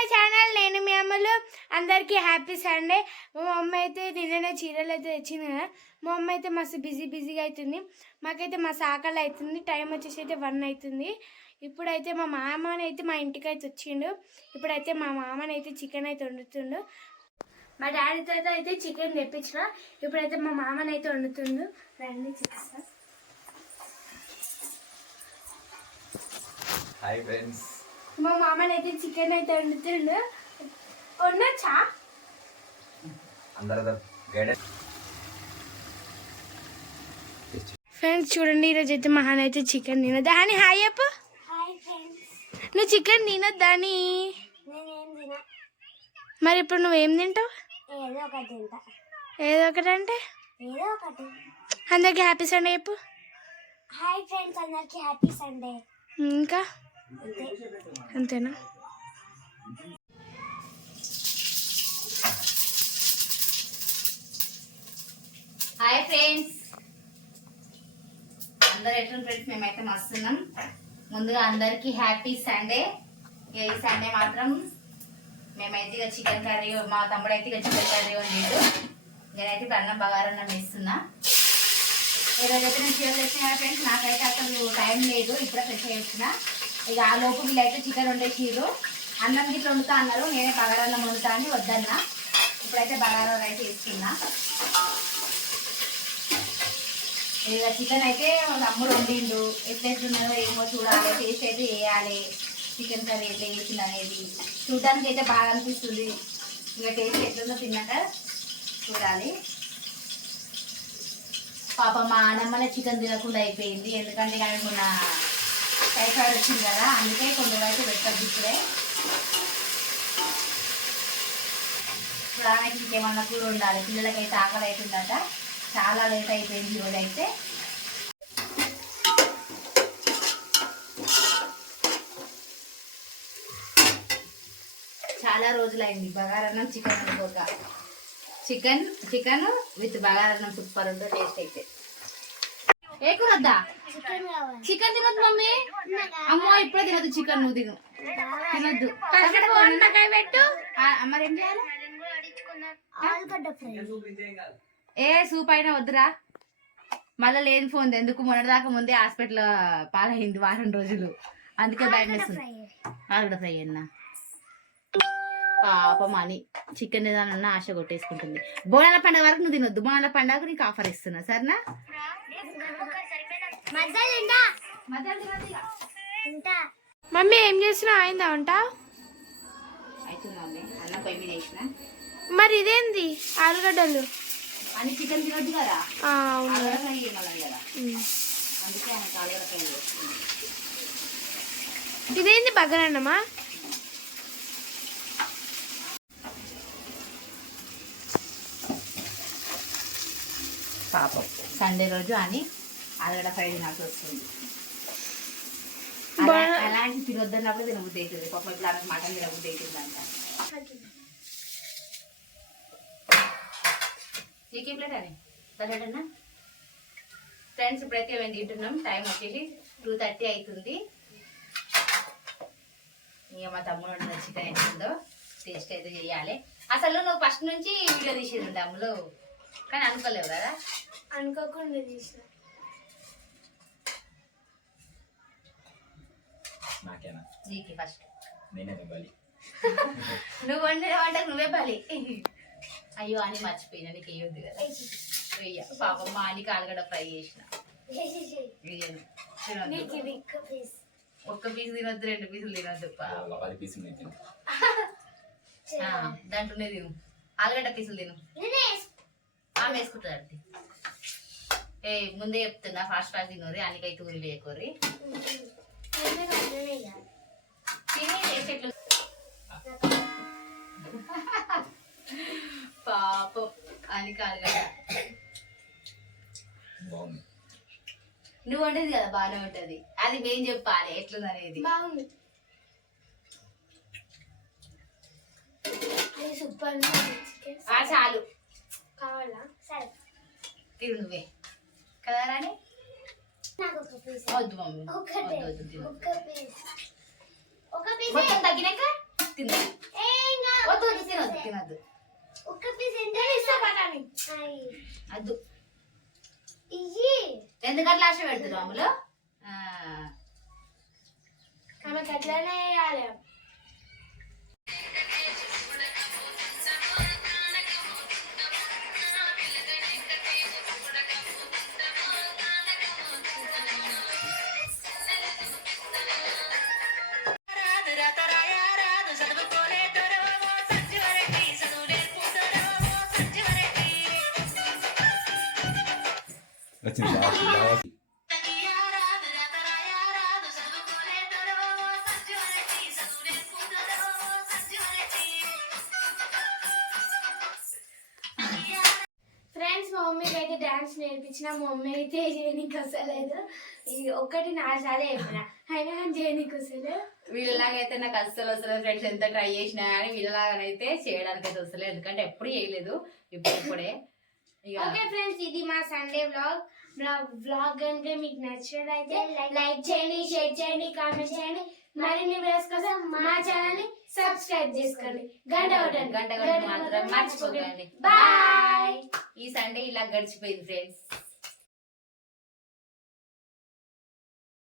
My channel నేను మీ అమ్మలు అందరికీ హ్యాపీ సండే. మా మమ్మీ అయితే నిన్ననే చీరలు అయితే తెచ్చింది కదా. మా మమ్మీ అయితే మస్తు బిజీ బిజీగా అవుతుంది మాకైతే మస్తు ఆకలి అవుతుంది టైం వచ్చేసి అయితే వన్ అవుతుంది. ఇప్పుడైతే మా మామని అయితే మా ఇంటికి అయితే వచ్చిండు. ఇప్పుడైతే మా మామని అయితే చికెన్ అయితే వండుతుండు. మా డాడీతో అయితే చికెన్ తెప్పించిన. ఇప్పుడైతే మా మామని అయితే వండుతుండు. రండి చికెన్ హాయ్ ఫ్రెండ్స్ మా మామని అయితే చికెన్ అయితే వండుతుండు. వండొచ్చా ఫ్రెండ్స్ చూడండి ఈరోజు అయితే మహాన్ అయితే చికెన్ తినద్దా అని హాయ్ అప్పు ఫ్రెండ్స్. నువ్వు చికెన్ తినొద్దాని నేనేం తిన. మరి ఇప్పుడు నువ్వేం తింటావు? ఏదో ఒకటి తింటా. ఏదో ఒకటి అంటే ఏదో ఒకటి. అందరికి హ్యాపీ సండే చెప్పు. హాయ్ ఫ్రెండ్స్ అందరికి హ్యాపీ సండే. ఇంకా? అంతేనా? హాయ్ ఫ్రెండ్స్ అందరు ఎట్లా ఫ్రెండ్స్ మేమైతే మస్తున్నాం. ముందుగా అందరికీ హ్యాపీ సండే ఈ సండే మాత్రం మేమైతే ఇక చికెన్ కర్రీ మా తమ్ముడు అయితే ఇక చికెన్ కర్రీ వండిండు నేనైతే ఇప్పుడు అన్నం బగారన్నం వేస్తున్నా ఈరోజు అయితే నేను చీరలు ఫ్రెండ్స్ నాకైతే అసలు టైం లేదు. ఇప్పుడే ఫ్రెష్ వచ్చిన ఇక ఆ లోపు వీళ్ళైతే చికెన్ వండేసిర్రు. అన్నం గిట్ల వండుతా అన్నారు. నేనే బగారన్నం వండుతా అని వద్దన్నా. ఇప్పుడైతే బగారా రైస్ వేస్తున్నా ఇక చికెన్ అయితే వాళ్ళ అమ్ముడు వండిండు. ఎట్లెట్లున్నదో ఏమో చూడాలి. టేస్ట్ అయితే వేయాలి చికెన్ కర్రీ ఎట్లా వేసింది అనేది చూడడానికి అయితే బాగా అనిపిస్తుంది. ఇక టేస్ట్ ఎట్లుందో తిన్నాక చూడాలి. పాప మా అన్నమ్మనే చికెన్ తినకుండా అయిపోయింది. ఎందుకంటే కానీ మొన్న టైఫాయిడ్ వచ్చింది కదా అందుకే కొంచెం అయితే పెట్టద్దు ఇప్పుడే. ఇప్పుడు ఆమెకి ఇంకేమన్నా కూర ఉండాలి. పిల్లలకైతే ఆకలి అవుతుందట. చాలా లేట్ అయిపోయింది ఈరోజు అయితే చాలా రోజులైంది బగారన్నం చికెన్ అనుకోక చికెన్ చికెన్ విత్ బగారన్నం సూపర్ ఉందో టేస్ట్ అయితే. ఏ కూర వద్దా? చికెన్ తినొద్దు మమ్మీ. అమ్మో ఇప్పుడే తినొద్దు చికెన్ నువ్వు తిను. తినొద్దు. వంటకాయ పెట్టు. మరి ఏం చేయాలి? ఆలుగడ్డ ఫ్రై. ఏ సూప్ అయినా వద్దురా. మళ్ళీ లేని ఫోన్ ఎందుకు? మొన్నటిదాకా ముందే హాస్పిటల్ పాలైంది వారం రోజులు. అందుకే భయం వేస్తుంది. ఫ్రై. ఆలుగడ్డ ఫ్రై అన్నా. పాపం అని. చికెన్ ఏదైనా ఆశ కొట్టేసుకుంటుంది. బోనాల పండుగ వరకు నువ్వు తినొద్దు. బోనాల పండుగ నీకు ఆఫర్ ఇస్తున్నా. సరేనా? మమ్మీ ఏం చేస్తున్నావు అయిందా వంట? మరి ఇదేంది? ఆలుగడ్డలు. అని చికెన్ తినొద్దు కదా? ఇదేంది బగరన్నమా పాపం సండే రోజు అని ఆలుగడ్డ ఫ్రై తినాల్సి వస్తుంది. అలాంటి తినొద్దన్నప్పుడు తినబుద్ధి అవుతుంది. పాపం ఇప్పుడు ఆమెకు మటన్ తినబుద్ధి అవుతుంది అంట. నీకేం ప్లేట్ అని సరేనా ఫ్రెండ్స్ ఇప్పుడైతే మేము తింటున్నాం. టైం వచ్చేసి టూ థర్టీ అవుతుంది. ఇక మా తమ్ముడు చికెన్ ఎట్లుందో టేస్ట్ అయితే చేయాలి. అసలు నువ్వు ఫస్ట్ నుంచి వీడియో తీసేది తమ్ముడు కానీ అనుకోలేవు కదా? అనుకోకుండా తీసిన. నాకేనా? నీకు ఫస్ట్. నేనే ఇవ్వాలి నువ్వు వండిన వంటకు నువ్వే బలి అయ్యో అని మర్చిపోయినా నీకు వేయొద్దు కదా. వెయ్య. పాపం మా అనికి ఆలుగడ్డ ఫ్రై చేసిన. ఒక్క పీస్. తినొద్దు రెండు పీసులు తినొద్దు. పది పీసులు తిను దాంట్లోనే తిను. ఆలుగడ్డ పీసులు తిను. నేనే ఆమె వేసుకుంటుంది ఏ ముందే చెప్తున్నా ఫాస్ట్ ఫాస్ట్ తినోరి అనికైతే ఊరి వేయకోరి. పాపం. ఆలుగడ్డ బాగుంది. నువ్వు వండేది కదా బాగానే ఉంటది. అది మేం చెప్పాలి ఎట్లుంది అనేది బాగుంది సూపర్ చాలు. కావాలా? సరే. తిరు నువ్వే. కదా రాని మొత్తం తగ్గినాక తిన్నాను వద్దు తినద్దు తినద్దు. అద్దు. ఎందుకు అట్లా పెడుతుంది రాములు ఆమెకు అట్లానే వేయాలి వచ్చింది ఫ్రెండ్స్ మా మమ్మీకి అయితే డాన్స్ నేర్పించిన మా మమ్మీ అయితే చేయనీకి వస్తలేదు ఇది ఒక్కటి నా చాలా చెప్పిన. అయినా కానీ చేయనీకి వస్తలేదు వీళ్ళలాగైతే నాకు అస్సలు వస్తలేదు ఫ్రెండ్స్ ఎంత ట్రై చేసినా కానీ వీళ్ళలాగానైతే చేయడానికి అయితే వస్తలేదు ఎందుకంటే ఎప్పుడు చేయలేదు. ఇప్పుడు ఇప్పుడే. ఓకే ఫ్రెండ్స్ ఇది మా సండే వ్లాగ్ వ్లాగ్ కనుక మీకు నచ్చినట్లయితే లైక్ చేయండి షేర్ చేయండి కామెంట్ చేయండి. మరిన్ని వీడియోస్ కోసం మా ఛానల్ని సబ్స్క్రైబ్ చేసుకోండి. గంట కొట్టండి. గంట గంట మాత్రం మర్చిపోకండి. బాయ్ ఈ సండే ఇలా గడిచిపోయింది ఫ్రెండ్స్